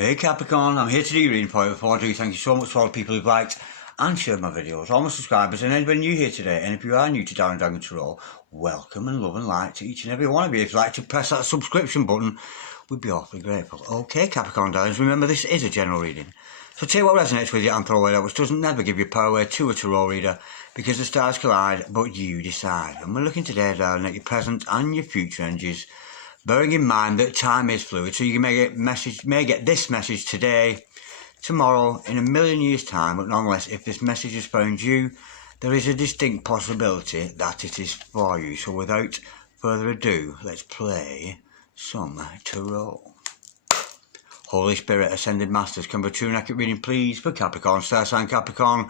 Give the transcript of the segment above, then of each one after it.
Hey Capricorn, I'm here to do your reading for you. Before I do, thank you so much for all the people who've liked and shared my videos, all my subscribers and anybody new here today. And if you are new to Darren Dragon Tarot, welcome and love and light to each and every one of you. If you'd like to press that subscription button, we'd be awfully grateful. Okay Capricorn darlings, remember this is a general reading. So take what resonates with you and throw away that which doesn't never give you power away to a tarot reader, because the stars collide, but you decide. And we're looking today, darling, at your present and your future energies, bearing in mind that time is fluid, so you may get this message today, tomorrow, in a million years' time, but nonetheless, if this message has found you, there is a distinct possibility that it is for you. So without further ado, let's play some tarot. Holy Spirit, Ascended Masters, can be true and accurate reading, please, for Capricorn, star sign Capricorn,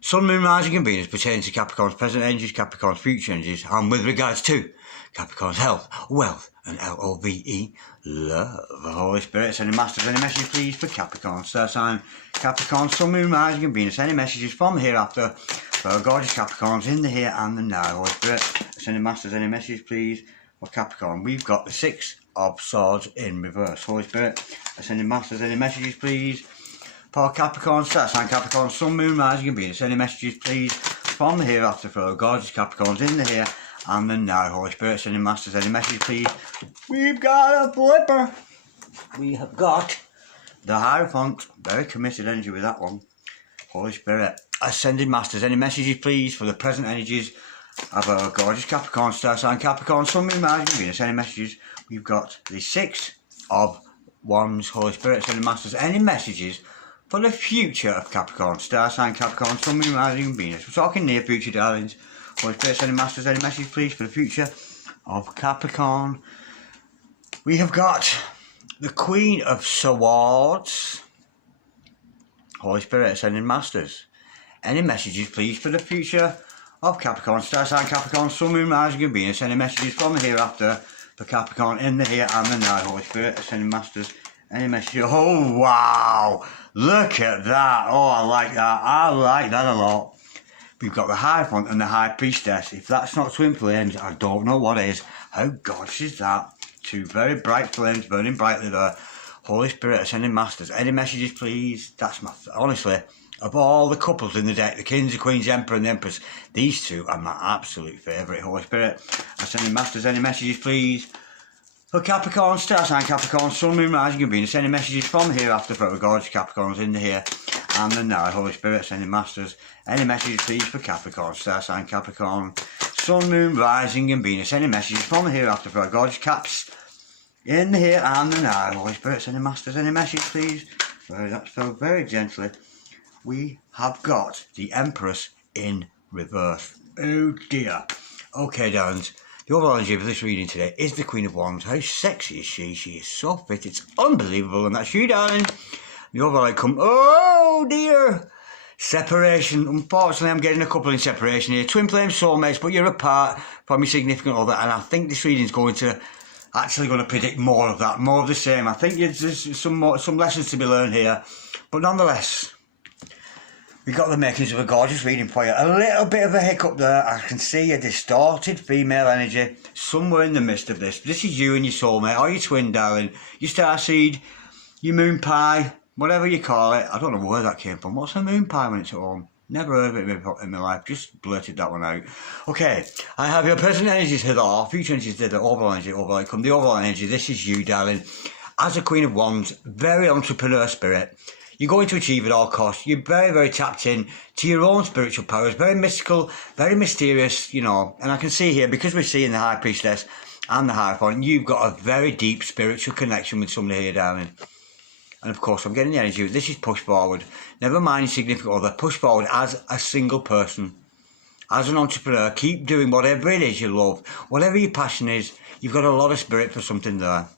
Sun, Moon, Rising and Venus pertaining to Capricorn's present energies, Capricorn's future energies, and with regards to Capricorn's health, wealth, and LOVE, love. Holy Spirit, sending Masters, any message please for Capricorn, star sign Capricorn, Sun, Moon, Rising and Venus, any messages from hereafter for our gorgeous Capricorns in the here and the now. Holy Spirit, sending Masters, any message please for Capricorn. We've got the Six of Swords in reverse. Holy Spirit, sending Masters, any messages please for Capricorn, star sign Capricorn, Sun, Moon, Rising and Venus, any messages please from the hereafter for our gorgeous Capricorns in the here and the now. Holy Spirit, sending Masters, any message please. We've got a flipper. We have got the Hierophant. Very committed energy with that one. Holy Spirit, Ascended Masters, any messages please for the present energies of our gorgeous Capricorn, star sign Capricorn, Sun, Moon, Rising and Venus, any messages. We've got the Six of Wands. Holy Spirit, sending Masters, any messages for the future of Capricorn, star sign Capricorn, Sun, Moon, Rising and Venus. We're talking near future, darlings. Holy Spirit, sending Masters, any message please for the future of Capricorn. We have got the Queen of Swords. Holy Spirit, sending Masters, any messages please for the future of Capricorn, star sign Capricorn, Sun, Moon, Rising and Venus, any messages from the hereafter for Capricorn in the here and the now. Holy Spirit, sending Masters, any messages. Oh wow, look at that. Oh, I like that a lot. We've got the Hierophant and the High Priestess. If that's not twin flames, I don't know what is. How gorgeous is that? Two very bright flames burning brightly there. Holy Spirit, Ascending Masters, any messages please? That's my, honestly, of all the couples in the deck, the Kings, the Queens, the Emperor and the Empress, these two are my absolute favourite. Holy Spirit, Ascending Masters, any messages please for Capricorn, star sign Capricorn, Sun, Moon, Rising and Venus, any messages from hereafter for our gorgeous Capricorns in the here and the now. Holy Spirit, sending Masters, any messages please for Capricorn, star sign Capricorn, Sun, Moon, Rising and Venus, any messages from hereafter for our gorgeous Caps in the here and the now. Holy Spirit, sending Masters, any message please. That's spelled very gently. We have got the Empress in reverse. Oh dear. Okay darlings, the overall energy for this reading today is the Queen of Wands. How sexy is she? She is so fit, it's unbelievable. And that's you, darling. The overall outcome, oh dear, separation. Unfortunately, I'm getting a couple in separation here. Twin flame soulmates, but you're apart from your significant other. And I think this reading's going to predict more of that, more of the same. I think there's some lessons to be learned here. But nonetheless, we got the makings of a gorgeous reading for you. A little bit of a hiccup there. I can see a distorted female energy somewhere in the midst of this. This is you and your soulmate, or your twin, darling, your starseed, your moon pie, whatever you call it. I don't know where that came from. What's a moon pie when it's at home? Never heard of it in my life. Just blurted that one out. Okay, I have your present energies here, or future energies here, the overall energy, overall outcome. The overall energy, this is you, darling. As a Queen of Wands, very entrepreneur spirit. You're going to achieve at all costs. You're very, very tapped in to your own spiritual powers. Very mystical, very mysterious, you know. And I can see here, because we're seeing the High Priestess and the Hierophant, you've got a very deep spiritual connection with somebody here, darling. And of course, I'm getting the energy. This is push forward. Never mind your significant other. Push forward as a single person. As an entrepreneur, keep doing whatever it is you love. Whatever your passion is, you've got a lot of spirit for something there.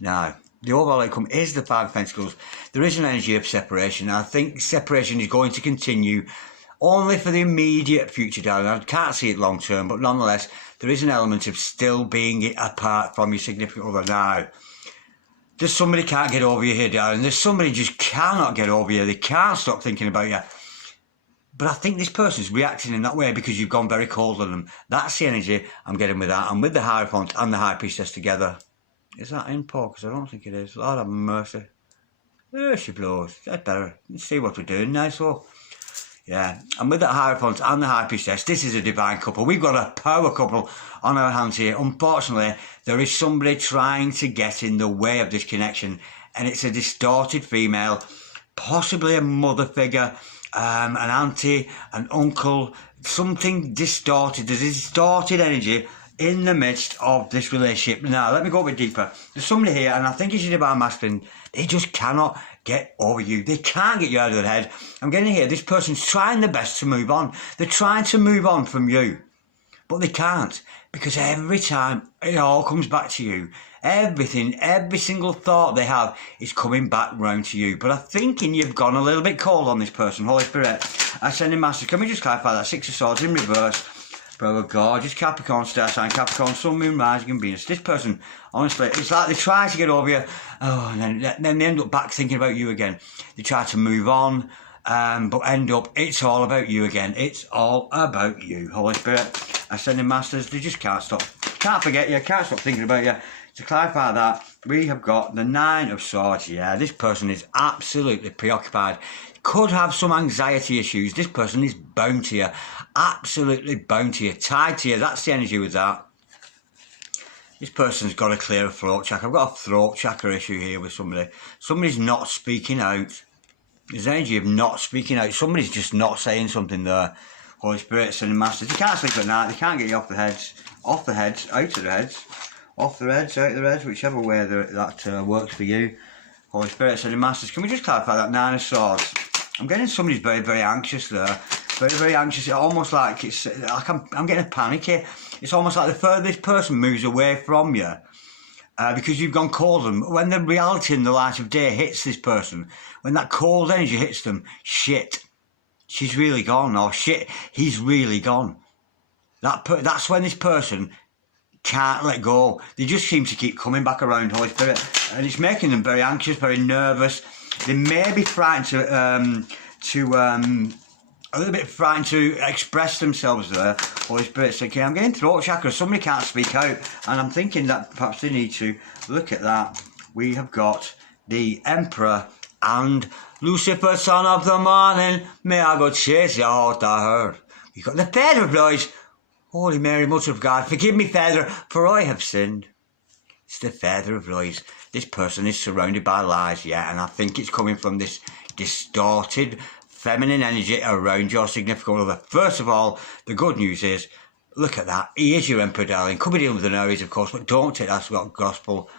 Now, the overall outcome is the Five of Pentacles. There is an energy of separation. I think separation is going to continue only for the immediate future, darling. I can't see it long term, but nonetheless, there is an element of still being apart from your significant other now. There's somebody can't get over you here, darling. There's somebody just cannot get over you. They can't stop thinking about you. But I think this person's reacting in that way because you've gone very cold on them. That's the energy I'm getting with that. And with the Hierophant and the High Priestess together. Is that info? Because I don't think it is. Lord have mercy. There she blows. That's better. Let's see what we're doing now, so. Yeah, and with the Hierophant and the High Priestess, this is a divine couple. We've got a power couple on our hands here. Unfortunately, there is somebody trying to get in the way of this connection, and it's a distorted female, possibly a mother figure, an auntie, an uncle, something distorted. There's a distorted energy in the midst of this relationship. Now, let me go a bit deeper. There's somebody here, and I think it's your divine masculine. They just cannot get over you. They can't get you out of their head. I'm getting here. This person's trying their best to move on. They're trying to move on from you, but they can't, because every time it all comes back to you. Everything, every single thought they have is coming back round to you. But I'm thinking you've gone a little bit cold on this person. Holy Spirit, I send in Master. Can we just clarify that? Six of Swords in reverse. Bro, gorgeous Capricorn, star sign, Capricorn, Sun, Moon, Rising and Venus. This person, honestly, it's like they try to get over you, and then they end up back thinking about you again. They try to move on, but end up, it's all about you again. It's all about you, Holy Spirit. Ascending Masters, they just can't stop. Can't forget you, can't stop thinking about you. To clarify that, we have got the Nine of Swords. Yeah, this person is absolutely preoccupied. Could have some anxiety issues. This person is bound to you. Absolutely bound to you. Tied to you. That's the energy with that. This person's got a clear throat chakra. I've got a throat chakra issue here with somebody. Somebody's not speaking out. There's energy of not speaking out. Somebody's just not saying something there. Holy Spirit, Sending Masters. You can't sleep at night. They can't get you off the heads. Off the heads. Out of the heads. Off their heads, out of their heads, whichever way that works for you. Holy Spirit, Sending Masters. Can we just clarify that Nine of Swords? I'm getting somebody's very, very anxious there. Very, very anxious. It's almost like it's like I'm getting a panic here. It's almost like the further this person moves away from you, because you've gone cold on them. When the reality and the light of day hits this person, when that cold energy hits them, shit, she's really gone, or shit, he's really gone. That's when this person can't let go. They just seem to keep coming back around, Holy Spirit, and it's making them very anxious, very nervous. They may be frightened a little bit frightened to express themselves there. Holy Spirit said, okay, I'm getting throat chakra. Somebody can't speak out, and I'm thinking that perhaps they need to look at that. We have got the Emperor and Lucifer, son of the morning. May I go chase your heart, I heard. We've got the Feather of Boys. Holy Mary, Mother of God, forgive me, Feather, for I have sinned. It's the Feather of Lies. This person is surrounded by lies, yeah, and I think it's coming from this distorted feminine energy around your significant other. First of all, the good news is, look at that, he is your Emperor, darling. Could be dealing with the Aries, of course, but don't take that as gospel.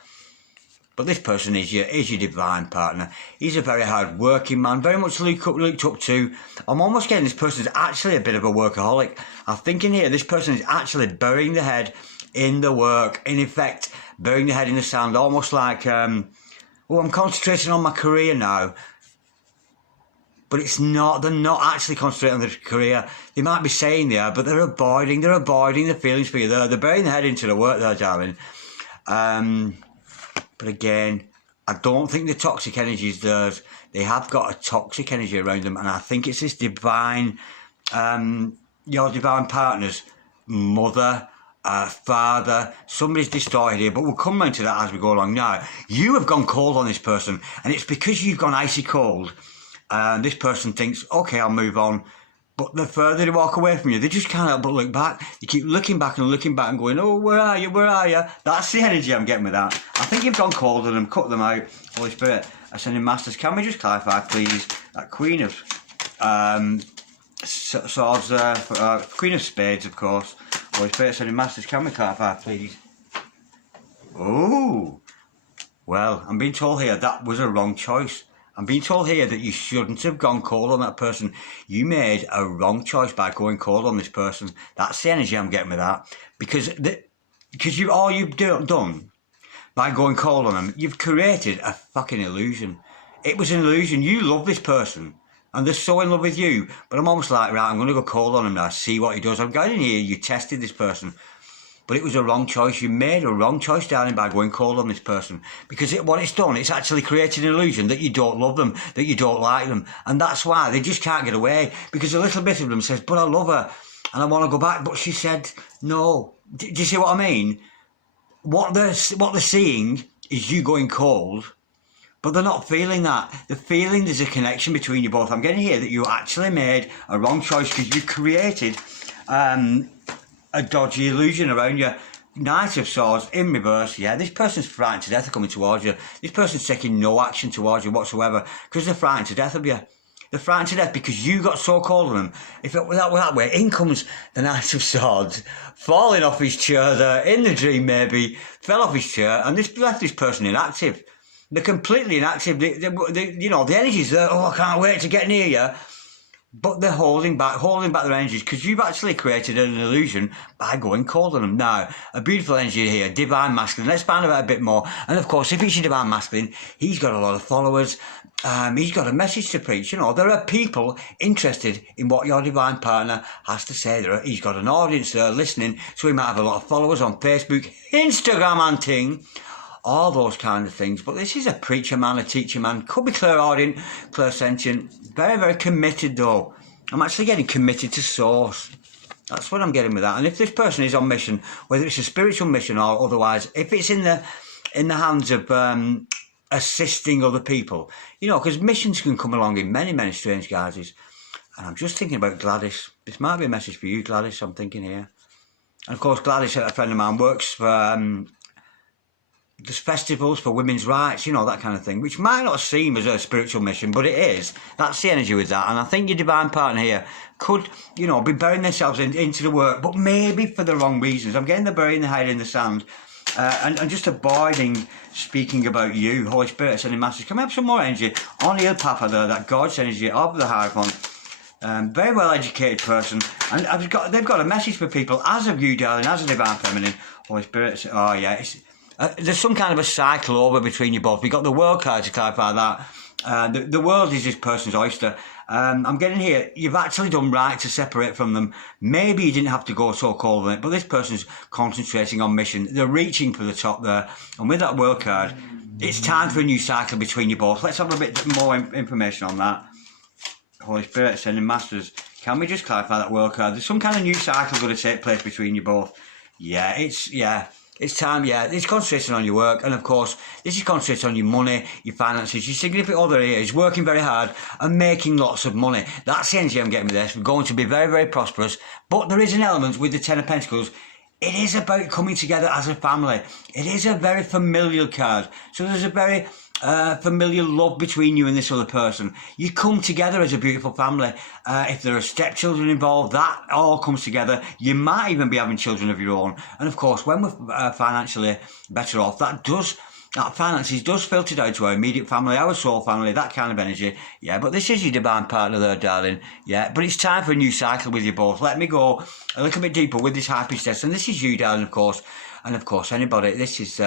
But this person is your divine partner. He's a very hard working man, very much looked up to. I'm almost getting this person's actually a bit of a workaholic. I'm thinking here, this person is actually burying the head in the work. In effect, burying the head in the sand, almost like, I'm concentrating on my career now. But it's not, they're not actually concentrating on their career. They might be saying they are, but they're avoiding the feelings for you. They're burying the head into the work there, darling. But again, I don't think the toxic energy is theirs. They have got a toxic energy around them, and I think it's this divine, your divine partner's mother, father. Somebody's distorted here, but we'll come round to that as we go along. Now, you have gone cold on this person, and it's because you've gone icy cold. This person thinks, okay, I'll move on. But the further they walk away from you, they just can't help but look back. You keep looking back and going, oh, where are you, where are you? That's the energy I'm getting with that. I think you've gone cold on them, cut them out. Holy Spirit, Ascending Masters, can we just clarify, please, that Queen of Swords, Queen of Spades, of course. Holy Spirit, Ascending Masters, can we clarify, please? Oh, well, I'm being told here that was a wrong choice. I'm being told here that you shouldn't have gone cold on that person. You made a wrong choice by going cold on this person. That's the energy I'm getting with that. Because all you've done by going cold on them, you've created a fucking illusion. It was an illusion. You love this person, and they're so in love with you. But I'm almost like, right, I'm going to go cold on him now, see what he does. I'm going in here, you tested this person. But it was a wrong choice. You made a wrong choice, darling, by going cold on this person. Because what it's done, it's actually created an illusion that you don't love them, that you don't like them. And that's why they just can't get away. Because a little bit of them says, but I love her and I want to go back. But she said, no. Do you see what I mean? What they're seeing is you going cold But they're not feeling that. They're feeling there's a connection between you both. I'm getting here that you actually made a wrong choice because you created a dodgy illusion around you. Knight of Swords in reverse. Yeah, this person's frightened to death of coming towards you. This person's taking no action towards you whatsoever because they're frightened to death of you. They're frightened to death because you got so cold on them. If it were that way, in comes the Knight of Swords, falling off his chair there, in the dream maybe, fell off his chair, and this left this person inactive. They're completely inactive. You know, the energy's there. Oh, I can't wait to get near you. But they're holding back their energies because you've actually created an illusion by going cold on them. Now, a beautiful energy here, Divine Masculine. Let's find out a bit more. And of course, if it's your Divine Masculine, he's got a lot of followers. He's got a message to preach. You know, there are people interested in what your divine partner has to say. He's got an audience there listening, so he might have a lot of followers on Facebook, Instagram and ting. All those kind of things. But this is a preacher man, a teacher man. Could be clairaudient, clairsentient. Very, very committed though. I'm actually getting committed to source. That's what I'm getting with that. And if this person is on mission, whether it's a spiritual mission or otherwise, if it's in the hands of assisting other people, you know, because missions can come along in many, many strange guises. And I'm just thinking about Gladys. This might be a message for you, Gladys, I'm thinking here. And of course, Gladys, a friend of mine, works for there's festivals for women's rights, you know, that kind of thing, which might not seem as a spiritual mission, but it is. That's the energy with that. And I think your divine partner here could, you know, be burying themselves into the work, but maybe for the wrong reasons. I'm getting the burying the head in the sand and just avoiding speaking about you. Holy Spirit sending messages. Can we have some more energy on the Papa there, that God's energy of the Hierophant? Very well educated person, and they've got a message for people, as of you, darling, as a divine feminine. Holy Spirit, oh yeah, there's some kind of a cycle over between you both. We've got the world card to clarify that. The world is this person's oyster. I'm getting here, you've actually done right to separate from them. Maybe you didn't have to go so cold on it, but this person's concentrating on mission. They're reaching for the top there. And with that world card, it's time for a new cycle between you both. Let's have a bit more information on that. Holy Spirit sending masters. Can we just clarify that world card? There's some kind of new cycle going to take place between you both. It's time, It's concentrating on your work, and of course, this is concentrating on your money, your finances. Your significant other here is working very hard and making lots of money. That's the energy I'm getting with this. We're going to be very, very prosperous, but there is an element with the Ten of Pentacles. It is about coming together as a family. It is a very familial card. So there's a very familial love between you and this other person. You come together as a beautiful family. If there are stepchildren involved, that all comes together. You might even be having children of your own. And of course, when we're financially better off, that finances does filter down to our immediate family, our soul family, that kind of energy. Yeah, but this is your divine partner there, darling. Yeah, but it's time for a new cycle with you both. Let me go a little bit deeper with this High Priestess. And this is you, darling, of course. And of course, anybody, this is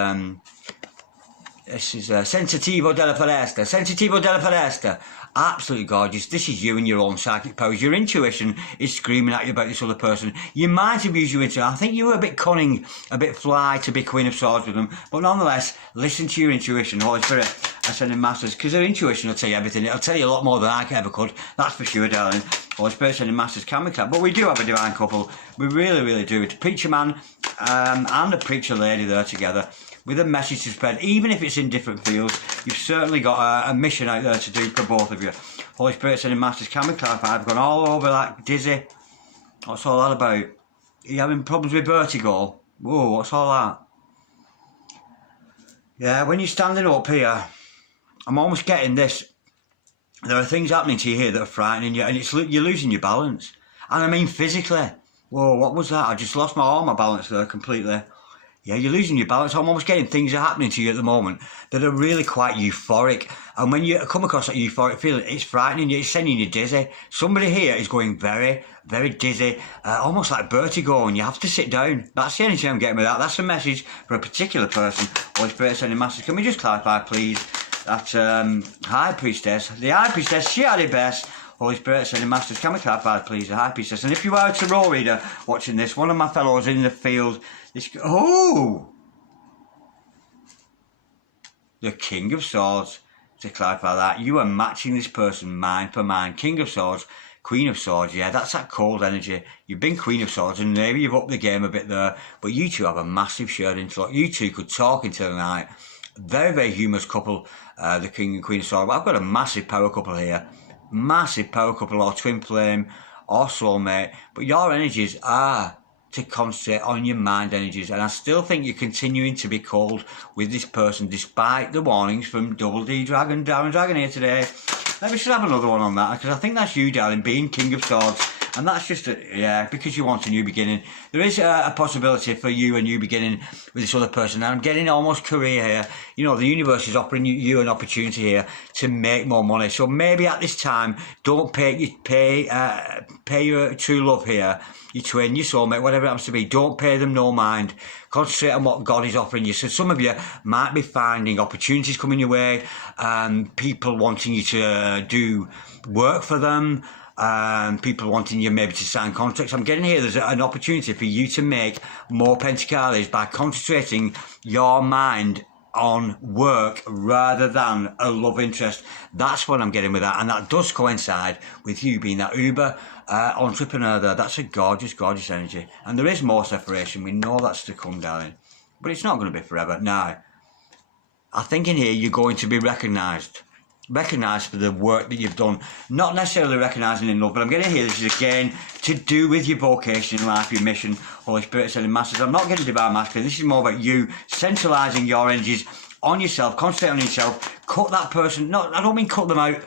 Sensitivo della Foresta. Sensitivo della Foresta. Absolutely gorgeous. This is you and your own psychic powers. Your intuition is screaming at you about this other person. You might have used your intuition. I think you were a bit cunning, a bit fly to be Queen of Swords with them. But nonetheless, listen to your intuition. Holy Spirit, I send in masters. Because their intuition will tell you everything. It'll tell you a lot more than I ever could. That's for sure, darling. Holy Spirit, sending masters. Can we clap? But we do have a divine couple. We really, really do. It's a preacher man and a preacher lady there together, with a message to spread. Even if it's in different fields, you've certainly got a mission out there to do for both of you. Holy Spirit sending masters, can we clarify? I've gone all over like dizzy. What's all that about? Are you having problems with vertigo? Whoa, what's all that? Yeah, when you're standing up here, I'm almost getting this. There are things happening to you here that are frightening you, and you're losing your balance. And I mean physically. Whoa, what was that? I just lost all my balance there completely. Yeah, you're losing your balance. I'm almost getting things are happening to you at the moment that are really quite euphoric. And when you come across that euphoric feeling, it's frightening you, it's sending you dizzy. Somebody here is going very, very dizzy, almost like vertigo, and you have to sit down. That's the energy I'm getting with that. That's a message for a particular person. Holy Spirit sending message. Can we just clarify, please? That High Priestess, the High Priestess, she had it best. Holy Spirit sending masters, can we clarify, please, the High Priestess? And if you are a tarot reader watching this, one of my fellows in the field, the King of Swords. To clarify that, you are matching this person mind for mind. King of Swords, Queen of Swords, yeah, that's that cold energy. You've been Queen of Swords and maybe you've upped the game a bit there, but you two have a massive shared intellect. You two could talk into the night. Very, very humorous couple, the King and Queen of Swords. But I've got a massive power couple here. Massive power couple or twin flame or soulmate. But your energies are to concentrate on your mind energies. And I still think you're continuing to be cold with this person despite the warnings from Double D Dragon, Darren Dragon here today. Maybe we should have another one on that because I think that's you, darling, being King of Swords. And that's just, because you want a new beginning. There is a possibility for you a new beginning with this other person. And I'm getting almost career here. You know, the universe is offering you an opportunity here to make more money. So maybe at this time, don't pay your true love here, your twin, your soulmate, whatever it happens to be. Don't pay them no mind. Concentrate on what God is offering you. So some of you might be finding opportunities coming your way, people wanting you to do work for them, people wanting you maybe to sign contracts. I'm getting here, there's an opportunity for you to make more Pentacles by concentrating your mind on work rather than a love interest. That's what I'm getting with that, and that does coincide with you being that uber entrepreneur there. That's a gorgeous, gorgeous energy, and there is more separation. We know that's to come, darling, but it's not going to be forever. Now, I think in here you're going to be recognised for the work that you've done, not necessarily recognising in love, but I'm getting here, this is again to do with your vocation in life, your mission, Holy Spirit sending masters. I'm not getting divine masculine, this is more about you centralising your energies on yourself, concentrate on yourself, cut that person, I don't mean cut them out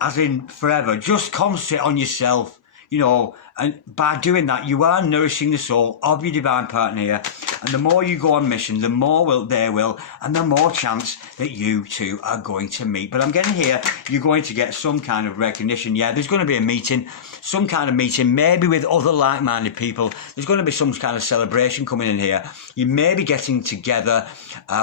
as in forever, just concentrate on yourself, you know, and by doing that you are nourishing the soul of your divine partner here. And the more you go on mission, the more they will, and the more chance that you two are going to meet. But I'm getting here, you're going to get some kind of recognition. Yeah, there's going to be a meeting, some kind of meeting, maybe with other like-minded people. There's going to be some kind of celebration coming in here. You may be getting together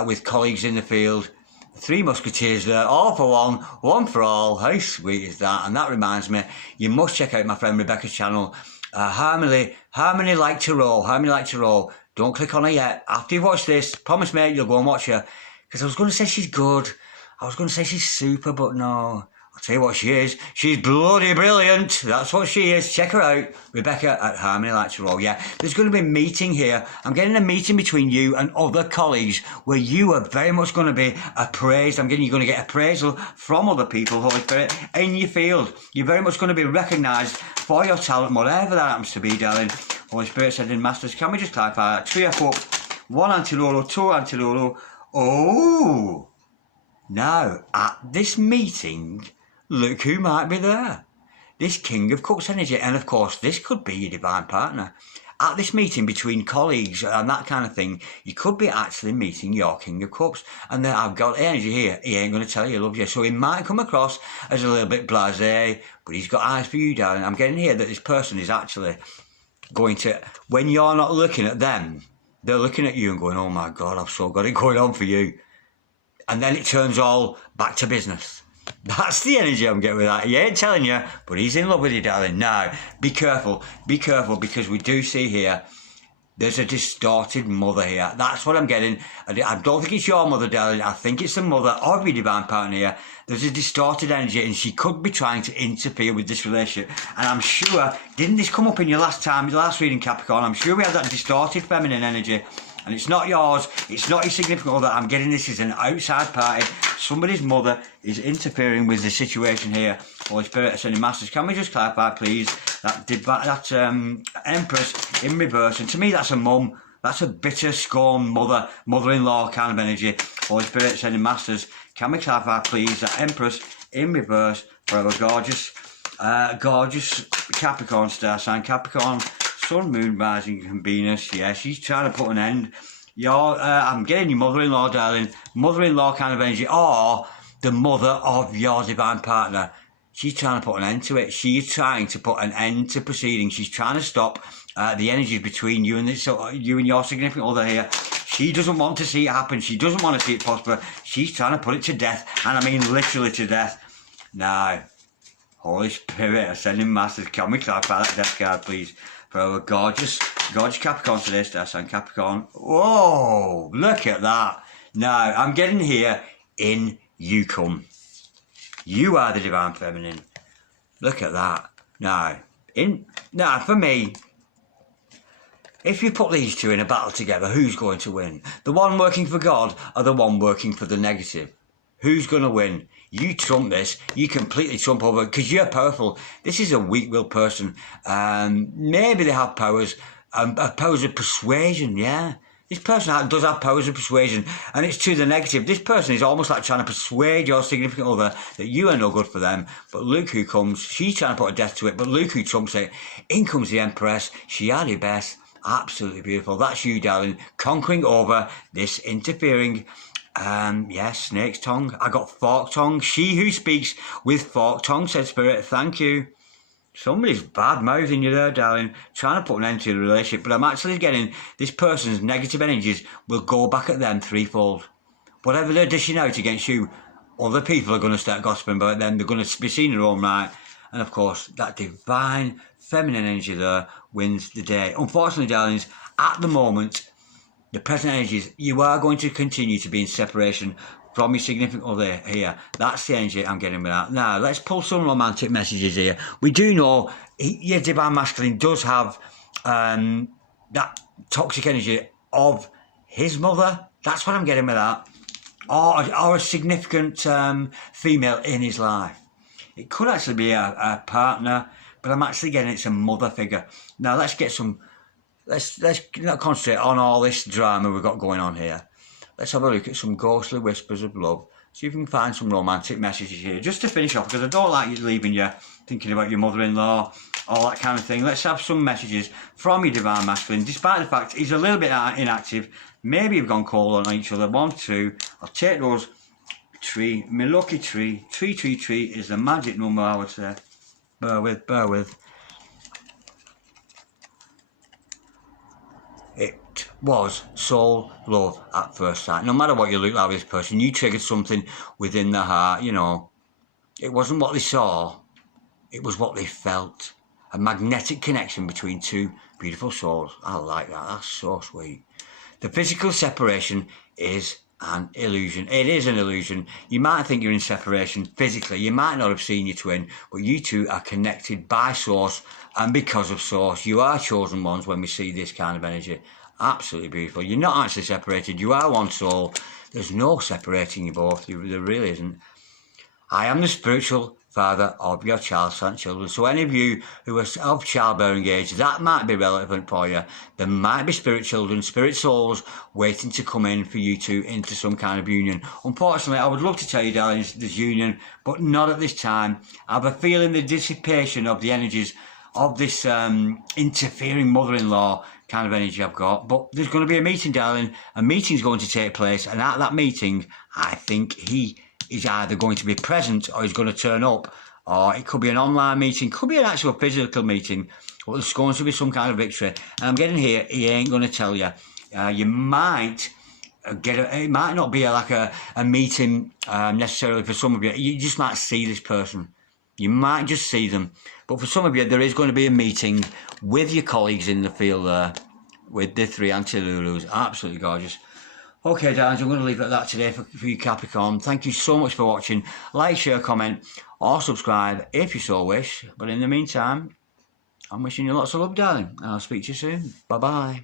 with colleagues in the field. Three Musketeers there, all for one for all. How sweet is that? And that reminds me, you must check out my friend Rebecca's channel, Harmony Like to Roll. Harmony Like to Roll. Don't click on her yet. After you watch this, promise me you'll go and watch her. Because I was going to say she's good. I was going to say she's super, but no. I'll tell you what she is. She's bloody brilliant. That's what she is. Check her out. Rebecca at Harmony Like to Roll. Yeah, there's going to be a meeting here. I'm getting a meeting between you and other colleagues where you are very much going to be appraised. I'm getting you're going to get appraisal from other people, Holy Spirit, in your field. You're very much going to be recognised for your talent, whatever that happens to be, darling. Holy Spirit sending masters. Can we just clarify that? 3 up, 1 anti-Lolo, 2 anti-Lolo. Oh! Now, at this meeting, look who might be there. This King of Cups energy. And of course, this could be your divine partner. At this meeting between colleagues and that kind of thing, you could be actually meeting your King of Cups. And then I've got energy here. He ain't going to tell you he loves you. So he might come across as a little bit blasé, but he's got eyes for you, darling. I'm getting here that this person is actually going to, when you're not looking at them, they're looking at you and going, oh my God, I've so got it going on for you. And then it turns all back to business. That's the energy I'm getting with that. He ain't telling you, but he's in love with you, darling. Now, be careful, because we do see here, there's a distorted mother here. That's what I'm getting. I don't think it's your mother, darling. I think it's the mother of your divine partner here. There's a distorted energy, and she could be trying to interfere with this relationship. And I'm sure, didn't this come up in your last reading, Capricorn? I'm sure we have that distorted feminine energy. And it's not yours, it's not your significant other. I'm getting this as an outside party. Somebody's mother is interfering with the situation here. Holy Spirit sending masters. Can we just clarify, please, that Empress in reverse? And to me, that's a mum. That's a bitter, scorned mother-in-law kind of energy. Holy Spirit sending masters. Can we clarify, please, that Empress in reverse for our gorgeous Capricorn star sign. Capricorn, Sun, Moon, Rising, and Venus. Yeah, she's trying to put an end. I'm getting your mother-in-law, darling. Mother-in-law kind of energy, or the mother of your divine partner. She's trying to put an end to it. She's trying to put an end to proceedings. She's trying to stop the energies between you and your significant other here. She doesn't want to see it happen. She doesn't want to see it prosper. She's trying to put it to death, and I mean literally to death. Now, Holy Spirit ascending masters, can we clarify that death card, please? For our gorgeous Capricorn today, star sign Capricorn. Whoa, look at that. Now, I'm getting here, in you come. You are the divine feminine. Look at that. Now, for me, If you put these two in a battle together, who's going to win? The one working for God or the one working for the negative? Who's going to win? You trump this. You completely trump over because you're powerful. This is a weak-willed person. Maybe they have powers of persuasion, yeah. This person does have powers of persuasion, and it's to the negative. This person is almost like trying to persuade your significant other that you are no good for them. But look who comes. She's trying to put a death to it, but look who trumps it. In comes the Empress. She had her best. Absolutely beautiful. That's you, darling, conquering over this interfering, yes, snake's tongue. I got forked tongue. She who speaks with forked tongue, said Spirit. Thank you. Somebody's bad-mouthing you there, darling, trying to put an end to the relationship, but I'm actually getting this person's negative energies will go back at them threefold. Whatever they're dishing out against you, other people are going to start gossiping about them. They're going to be seen in their own right. And, of course, that divine feminine energy there wins the day. Unfortunately, darlings, at the moment, the present energies, you are going to continue to be in separation from your significant other here. That's the energy I'm getting with that. Now, let's pull some romantic messages here. We do know your divine masculine does have that toxic energy of his mother. That's what I'm getting with that. Or a significant female in his life. It could actually be a partner, but I'm actually getting it's a mother figure. Now, let's get some... Let's not concentrate on all this drama we've got going on here. Let's have a look at some ghostly whispers of love. See if we can find some romantic messages here. Just to finish off, because I don't like you leaving you thinking about your mother-in-law, all that kind of thing. Let's have some messages from your divine masculine. Despite the fact he's a little bit inactive, maybe you've gone cold on each other. 1, 2. I'll take those. Tree, my lucky tree. Tree is the magic number, I would say. Bear with. It was soul love at first sight. No matter what you look like with this person, you triggered something within their heart, you know. It wasn't what they saw, it was what they felt. A magnetic connection between two beautiful souls. I like that, that's so sweet. The physical separation is an illusion. It is an illusion. You might think you're in separation physically. You might not have seen your twin, but you two are connected by source, and because of source, you are chosen ones when we see this kind of energy. Absolutely beautiful. You're not actually separated. You are one soul. There's no separating you both. There really isn't. I am the spiritual father of your child's children. So any of you who are of childbearing age, that might be relevant for you. There might be spirit children, spirit souls waiting to come in for you two into some kind of union. Unfortunately, I would love to tell you, darlings, there's union, but not at this time. I have a feeling the dissipation of the energies of this interfering mother-in-law kind of energy I've got. But there's going to be a meeting, darling. A meeting's going to take place, and at that meeting, I think he is either going to be present or he's going to turn up, or it could be an online meeting, could be an actual physical meeting, but there's going to be some kind of victory. And I'm getting here, he ain't going to tell you. You might get it might not be like a meeting necessarily for some of you. You just might see this person. You might just see them. But for some of you, there is going to be a meeting with your colleagues in the field there, with the 3 Anti-Lulus. Absolutely gorgeous. Okay, darlings, I'm going to leave it at that today for you, Capricorn. Thank you so much for watching. Like, share, comment, or subscribe if you so wish. But in the meantime, I'm wishing you lots of love, darling. And I'll speak to you soon. Bye-bye.